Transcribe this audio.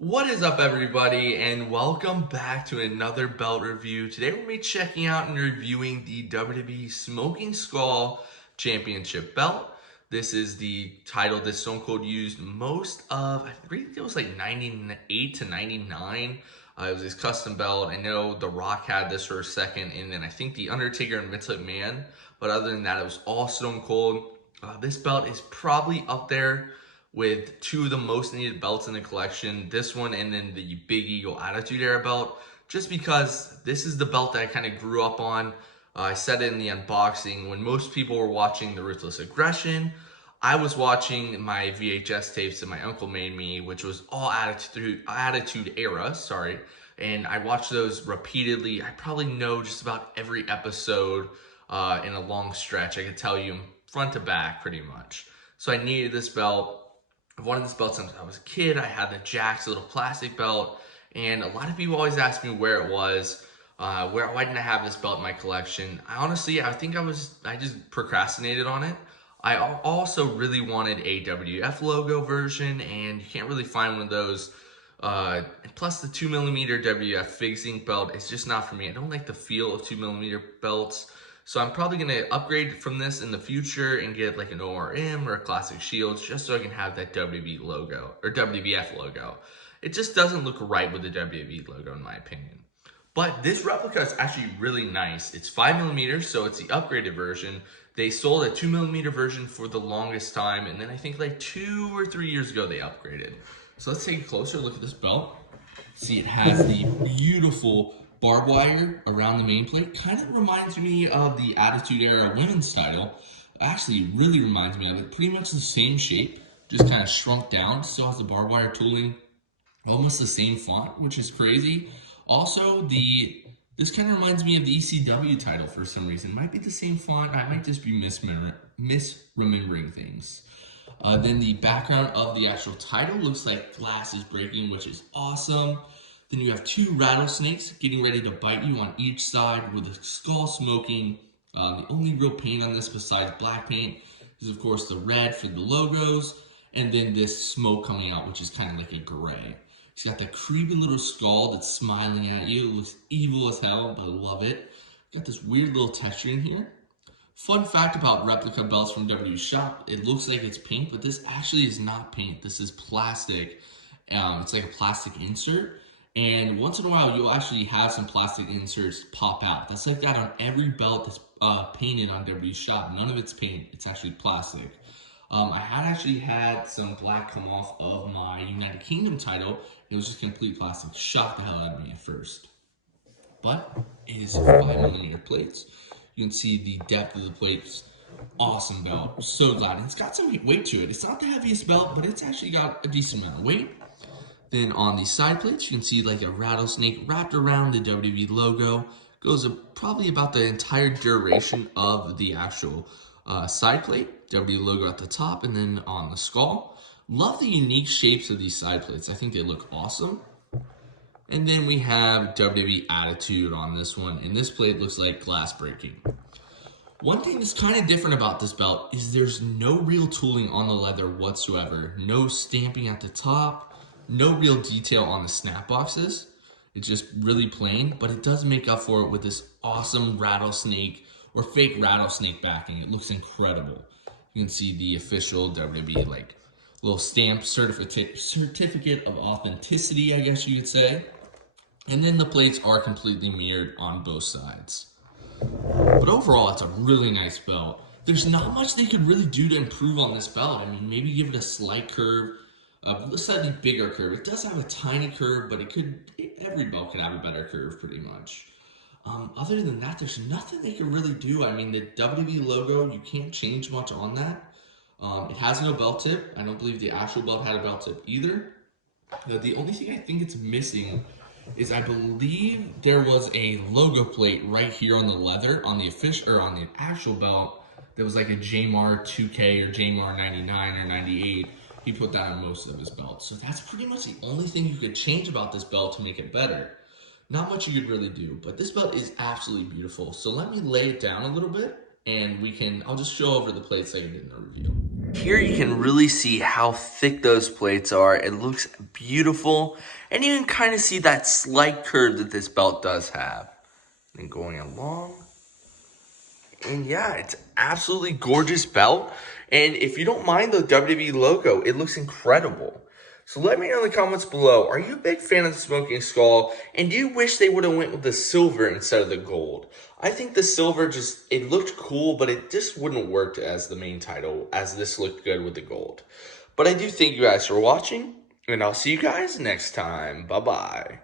What is up, everybody, and welcome back to another belt review. Today we're going to be checking out and reviewing the WWE Smoking Skull Championship belt. This is the title that Stone Cold used most of, I think it was like 98 to 99. It was his custom belt. I know The Rock had this for a second, and then I think The Undertaker and Vince McMahon. But other than that, it was all Stone Cold. This belt is probably up there with two of the most needed belts in the collection. This one and then the Big Eagle Attitude Era belt. Just because this is the belt that I kind of grew up on. I said it in the unboxing. When most people were watching The Ruthless Aggression, I was watching my VHS tapes that my uncle made me, which was all Attitude Era, sorry. And I watched those repeatedly. I probably know just about every episode in a long stretch. I could tell you front to back pretty much. So I needed this belt. I've wanted this belt since I was a kid. I had the Jack's little plastic belt, and a lot of people always ask me where it was. Why didn't I have this belt in my collection? I think I just procrastinated on it. I also really wanted a WF logo version, and you can't really find one of those. Plus the 2mm WF Fig Sync belt is just not for me. I don't like the feel of 2mm belts. So I'm probably going to upgrade from this in the future and get like an ORM or a Classic Shields just so I can have that WB logo or WBF logo. It just doesn't look right with the WB logo in my opinion. But this replica is actually really nice. It's 5mm, so it's the upgraded version. They sold a 2mm version for the longest time, and then I think like 2 or 3 years ago they upgraded. So let's take a closer look at this belt. See, it has the beautiful barbed wire around the main plate. Kind of reminds me of the Attitude Era women's title. Actually, really reminds me of it. Pretty much the same shape, just kind of shrunk down. Still has the barbed wire tooling, almost the same font, which is crazy. Also, this kind of reminds me of the ECW title for some reason. Might be the same font. I might just be misremembering things. Then the background of the actual title looks like glass is breaking, which is awesome. Then you have two rattlesnakes getting ready to bite you on each side with a skull smoking. The only real paint on this besides black paint is of course the red for the logos, and then this smoke coming out, which is kind of like a gray. It's got that creepy little skull that's smiling at you. It looks evil as hell, but I love it. Got this weird little texture in here. Fun fact about replica belts from WWE Shop, it looks like it's paint, but this actually is not paint. This is plastic. It's like a plastic insert. And once in a while, you'll actually have some plastic inserts pop out. That's like that on every belt that's painted on WWE Shop. None of it's paint. It's actually plastic. I had actually had some black come off of my United Kingdom title. It was just complete plastic. Shocked the hell out of me at first. But it is 5mm plates. You can see the depth of the plates. Awesome belt. So glad. And it's got some weight to it. It's not the heaviest belt, but it's actually got a decent amount of weight. Then on the side plates, you can see like a rattlesnake wrapped around the WWE logo. Goes probably about the entire duration of the actual side plate. WWE logo at the top and then on the skull. Love the unique shapes of these side plates. I think they look awesome. And then we have WWE Attitude on this one. And this plate looks like glass breaking. One thing that's kind of different about this belt is there's no real tooling on the leather whatsoever. No stamping at the top. No real detail on the snap boxes. It's just really plain, but it does make up for it with this awesome rattlesnake or fake rattlesnake backing. It looks incredible. You can see the official WWE like little stamp certificate of authenticity, I guess you could say. And then the plates are completely mirrored on both sides. But overall, it's a really nice belt. There's not much they could really do to improve on this belt. I mean, maybe give it a slight curve. A slightly bigger curve. It does have a tiny curve, but every belt could have a better curve pretty much. Other than that, there's nothing they can really do. I mean, the WWE logo, you can't change much on that. It has no belt tip. I don't believe the actual belt had a belt tip either. The only thing I think it's missing is I believe there was a logo plate right here on the leather, on the official or on the actual belt. There was like a JMAR 2K or JMAR 99 or 98. He put that on most of his belts. So that's pretty much the only thing you could change about this belt to make it better. Not much you could really do, but this belt is absolutely beautiful. So let me lay it down a little bit and I'll just show over the plates that I did in the review. Here you can really see how thick those plates are. It looks beautiful, and you can kind of see that slight curve that this belt does have. And going along, and yeah, it's absolutely gorgeous belt. And if you don't mind the WWE logo, it looks incredible. So let me know in the comments below, are you a big fan of the Smoking Skull? And do you wish they would have went with the silver instead of the gold? I think the silver it looked cool, but it just wouldn't work as the main title, as this looked good with the gold. But I do thank you guys for watching, and I'll see you guys next time. Bye-bye.